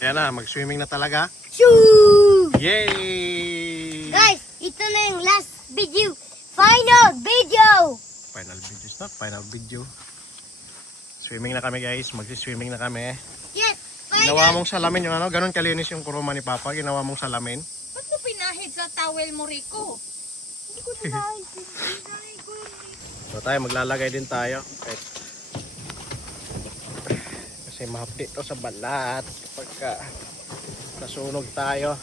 Yan na, mag-swimming na talaga. Shoo! Yay! Guys, ito na yung last video. Final video! Final videos na, final video. Swimming na kami guys, mag-swimming na kami. Yes, Ginawa final! mong salamin yung ano, ganun kalinis yung kuruma ni Papa, ginawa mong salamin. Ba't mo pinahid sa towel mo, Rico? Hindi ko pinahid. Pinahid ko yun. So tayo, maglalagay din tayo. Kasi mahapdi ito sa balat pagka nasunog tayo.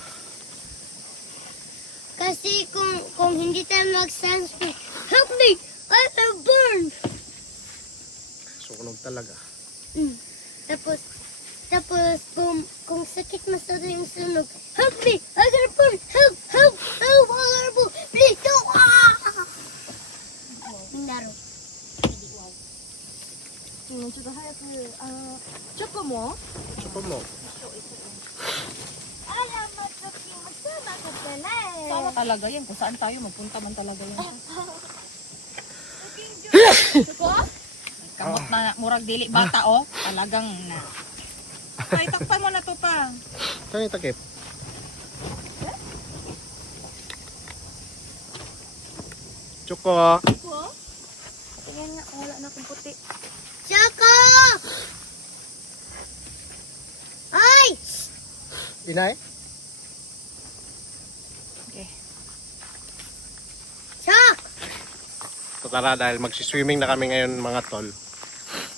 Kasi kung hindi tayo mag-sunscreen, help me! I will burn! Sunog talaga. Tapos kung sakit masyado yung sunog, help me! I gotta burn! Help! Help! Help! I gotta burn! Please! No! Naro. ちょっと早く、チョコも Suko mo. Alam mo, Tuki, magsama ka pala eh. Sama talaga yan. Kung saan tayo, magpunta man talaga yan. Choko? Kamot na murag dili bata, oh. Talagang na. Ay, takpan mo na to pa. Saan yung takip? Choco! Choko? Tingnan nga, wala na akong puti. Choco! Ay! Inay? Okay. Chok! So tara, dahil magsiswimming na kami ngayon mga tol.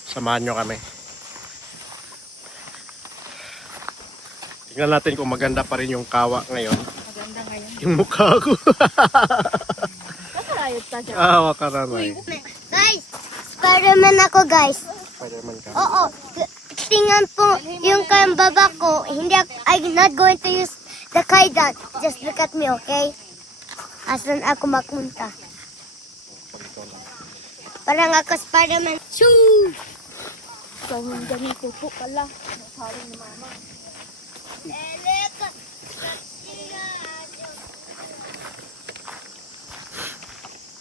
Samahan nyo kami. Tingnan natin kung maganda pa rin yung kawa ngayon. Maganda ngayon. Yung mukha ko. Nakarayot ta dyan. Wakaramay. Guys, Spider-Man ako guys. Spider-Man ka. Oo. Tingnan po yung baba ko. I'm not going to use the kaidan. Just look at me, okay? Asan ako makunta? Parang ako Spider-Man. Shoo! Gawin ganun pupo pala. Nasabi ni mama.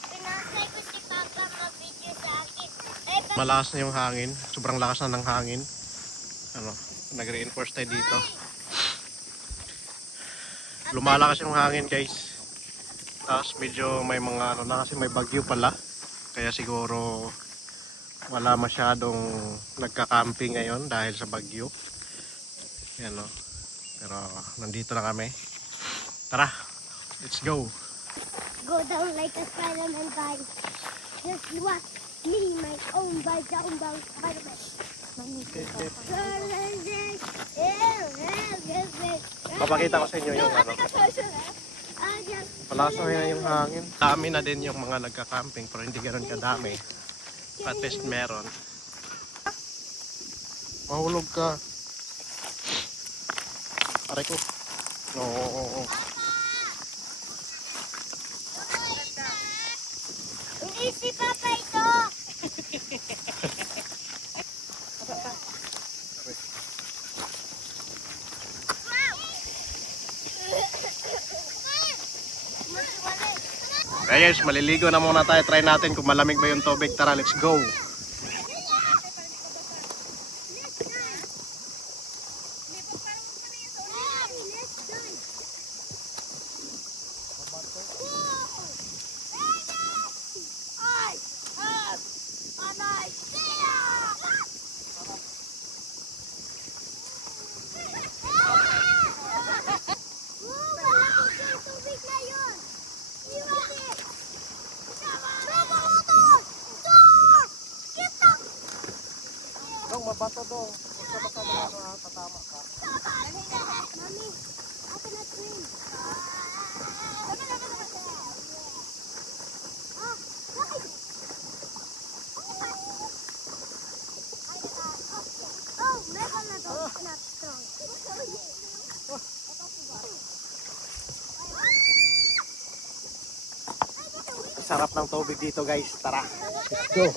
Pinasay ko si Papa mag-video sa akin. Malakas na yung hangin. Sobrang lakas na ng hangin. Ano, nag-reinforce tayo dito. Lumalakas yung hangin guys. Tapos medyo may mga ano na kasi may bagyo pala. Kaya siguro wala masyadong nagka-camping ngayon dahil sa bagyo. Yan o. Pero nandito na kami. Tara, let's go. Go down like a Spider-Man guys. Just watch me, my own by down Spider-Man. Papakita ko sa inyo yung ano. Malakas na yung hangin. Dami na din yung mga nagka-camping pero hindi ganoon kadami. At least meron. Mahulog ka. Aray ko. Oo. Hindi si Papa ito. Okay guys, maliligo na muna tayo. Try natin kung malamig ba yung tubig. Tara, let's go. Dong, mabato dong. Basta mo ano, tatama ka. Mami, ako na twin. Oh, meron na daw. Not strong. Sarap ng tubig dito guys. Tara, let's go.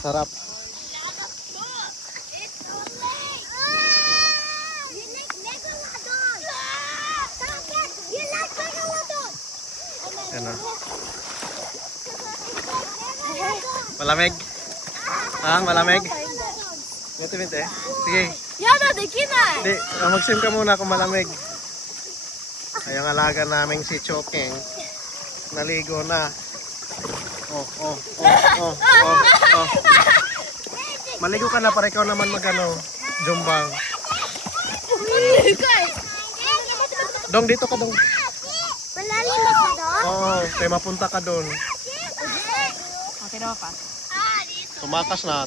Sarap. Yan o. Malamig? Ha? Malamig? Mete. Sige. Yada, de kinai! Hindi, mag-sim ka muna kung malamig. Ay, ang alaga naming si Choking. Naligo na. Oh. Maligo ka na para ikaw naman magano, jumbang. Dong, dito ka dong. Malalim ako doon. Oo, kaya mapunta ka doon. Okay, daw ka. Tumakas na.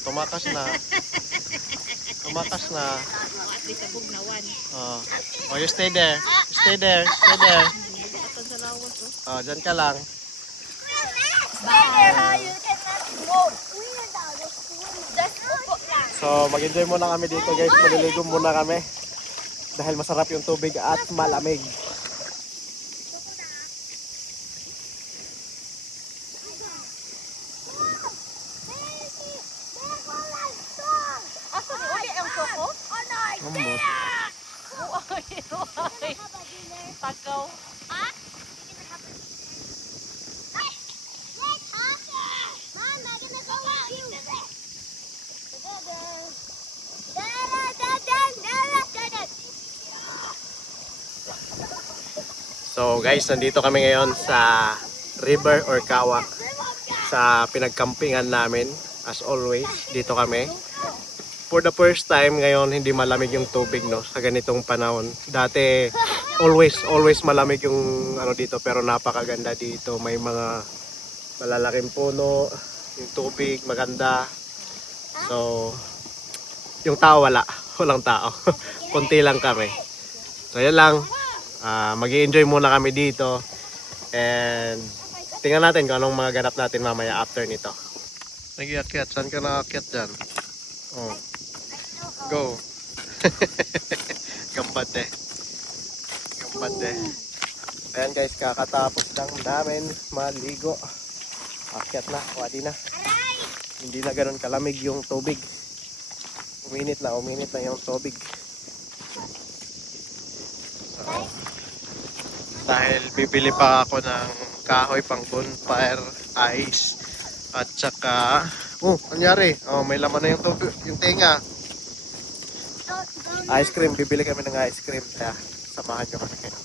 At least abog na one. Oh, you stay there. Stay there. Atan sa lawas, oh. Oh, dyan ka lang. So, mag-enjoy muna kami dito guys. Maliligo muna kami. Dahil masarap yung tubig at malamig. Asa ni uli ang koko? Ambot. Uy. Takaw. So guys, nandito kami ngayon sa river or kawak sa pinagkampingan namin. As always, dito kami. For the first time ngayon, hindi malamig yung tubig no sa ganitong panahon. Dati always malamig yung ano dito, pero napakaganda dito. May mga malalaking puno, yung tubig maganda. So yung tao walang tao. Kunti lang kami. So yan lang. Mag-i-enjoy muna kami dito. And tingnan natin kung anong mga ganap natin mamaya after nito. Nag-iakyat. Saan ka nakakyat dyan? Oh. Go. Gambate. Ayan guys, kakatapos lang namin maligo. Akyat na, wadi na. Hindi na ganun kalamig yung tubig. Uminit na yung tubig. So, dahil bibili pa ako ng kahoy pang bonfire, ice, at saka nangyari, may laman na yung tubig, yung tenga. Ice cream, bibili kami ng ice cream, kaya samahan nyo kami ngayon.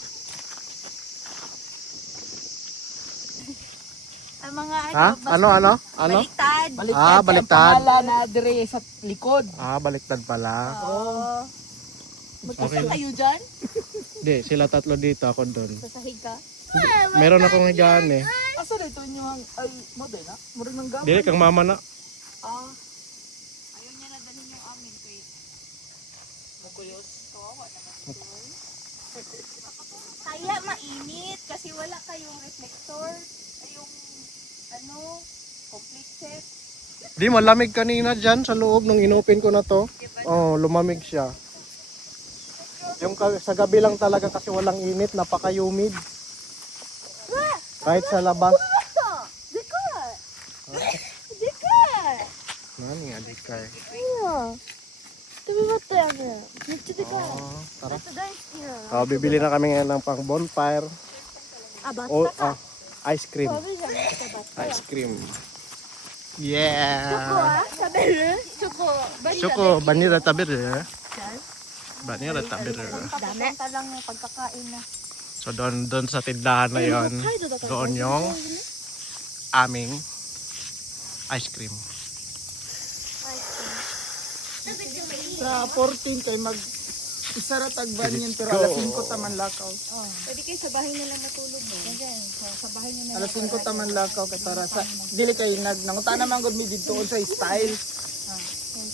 Ang mga Ha? Ano? Baliktad. Baliktad. Na dire sa likod. Baliktad pala. Oo. Okay. Kayo dyan? Hindi, sila tatlo dito, ako doon. Sa sahig ka? Meron akong higaan eh. Asa dito yung ay mo din na? Murag nang gamay. Dili kang mama na. Ayaw niya na dalhin yung amin kay Mukuyos. kawawa naman. Kaya mainit kasi wala kayong reflector. Ay yung complete set. Di, malamig kanina dyan sa loob nung inopen ko na to. Lumamig siya. Yung sa gabi lang talaga kasi walang init, napaka-humid. Kahit sa labas. Nani nga, dikay. Tara. Bibili na kami ngayon ng pang bonfire. Ice cream. Ice cream. Yeah. Choco, vanilla tabir. Vanilla tabir. Punta lang yung pagkakain na. So doon sa tindahan na yon, doon yung aming ice cream. Sa 14 kay mag isara tagban yan pero alas 5 taman lakaw. Pwede kayo sa bahay nila matulog mo. Ganyan, sa bahay nila. Alas 5 taman lakaw kay para sa dili kay nangutan naman gud mi didto sa style.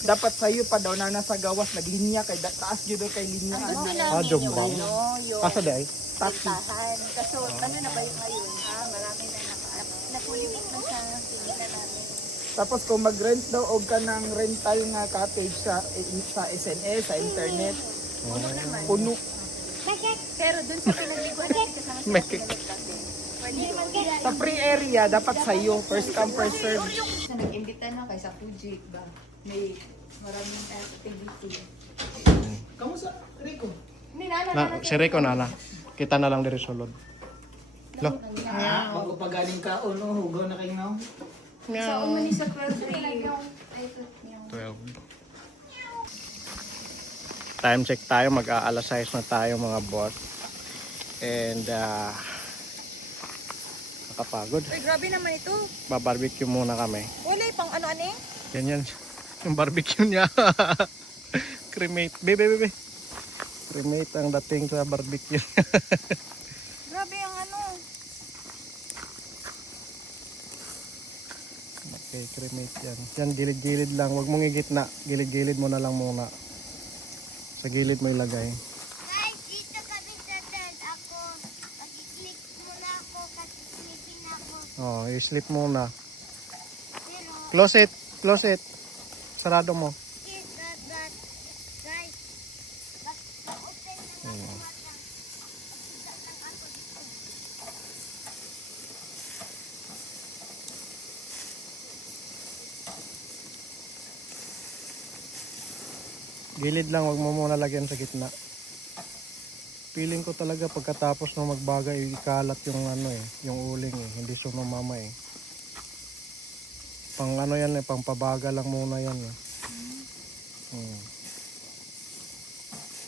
Dapat sayo pa daw na nasa gawas naglinya kay taas gyud kay linya. Jombang. Asa day? Tahan. Kaso ano na ba yung ngayon? Marami na napulimit na sa tinginan namin. Tapos kung mag-rent daw og ka ng rental nga cottage sa SNS, sa internet, puno. Pero dun sa pinagliguan natin kasama sa Sa free area, dapat sa'yo. First come, first serve. nag-imbita na kay sa Fuji ba? May maraming activity. Kamusta, Rico? Si Rico na. Kita na lang diri sulod. Lo. Magpagaling ka, hugaw na kayo na. Sa umani sa 12 12. Time check tayo, mag-aalas 6 na tayo mga boss. And nakapagod. Uy, grabe naman ito. Babarbecue muna kami. Wala pang ano-ano Yan. Yung barbecue niya. Cremate. Bebe. Cremate ang dating sa barbecue. Grabe ang ano. Okay, cremate yan. Yan, gilid-gilid lang. Huwag mong igitna. Gilid-gilid mo na lang muna. Sa gilid mo ilagay. Guys, dito kami sa tent. Ako, mag-sleep muna ako kasi sleeping ako. Oh, i-sleep muna. Pero, Close it. Sarado mo. is that, guys, open lang ako mata. Pagsigat lang ako dito. Gilid lang, wag mo muna lagyan sa gitna. Feeling ko talaga pagkatapos ng magbagay, ikalat yung yung uling hindi sumamama Pang ano yan pang pabaga lang muna yan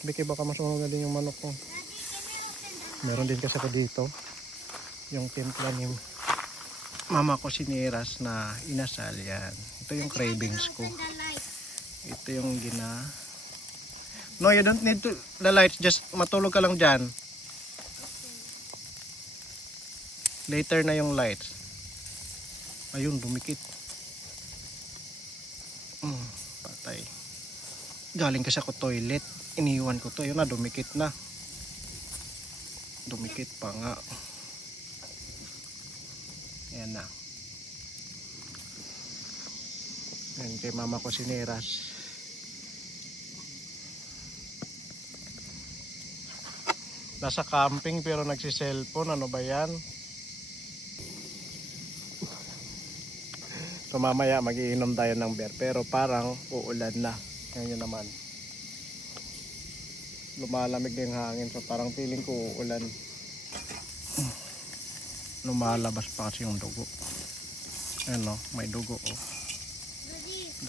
Biki, baka masunog din yung manok ko. Meron din kasi ako dito. Yung timpla ni mama ko siniras na inasal yan. Ito yung cravings ko. Open the light. Ito yung No, you don't need to the lights. Just matulog ka lang dyan. Later na yung lights. Ayun, dumikit. Patay. Galing kasi ako toilet. Iniwan ko to. Yun na, dumikit na. Dumikit pa nga. Ayan na. Ayan kay mama ko siniras. Nasa camping pero nagsi-cellphone. Ano ba yan? So mamaya mag-iinom tayo ng beer. Pero parang uulan na. Ngayon naman. Lumalamig na yung hangin. So parang feeling ko uulan. Lumalabas pa kasi yung dugo. Ayan o, may dugo o.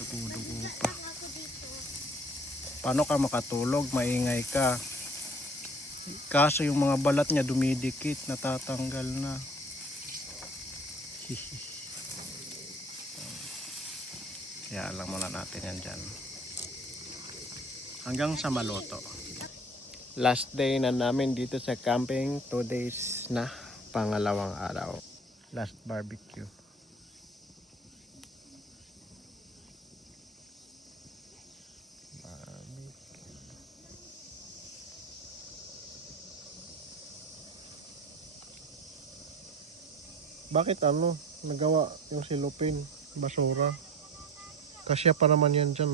Dugo pa. Paano ka makatulog? Maingay ka. Kaso yung mga balat niya dumidikit, natatanggal na. Kaya alam muna natin yan dyan. Hanggang sa maluto. Last day na namin dito sa camping. 2 days na. Pangalawang araw. Last barbecue. Bakit nagawa yung silupin, basura? Kasya pa naman yan dyan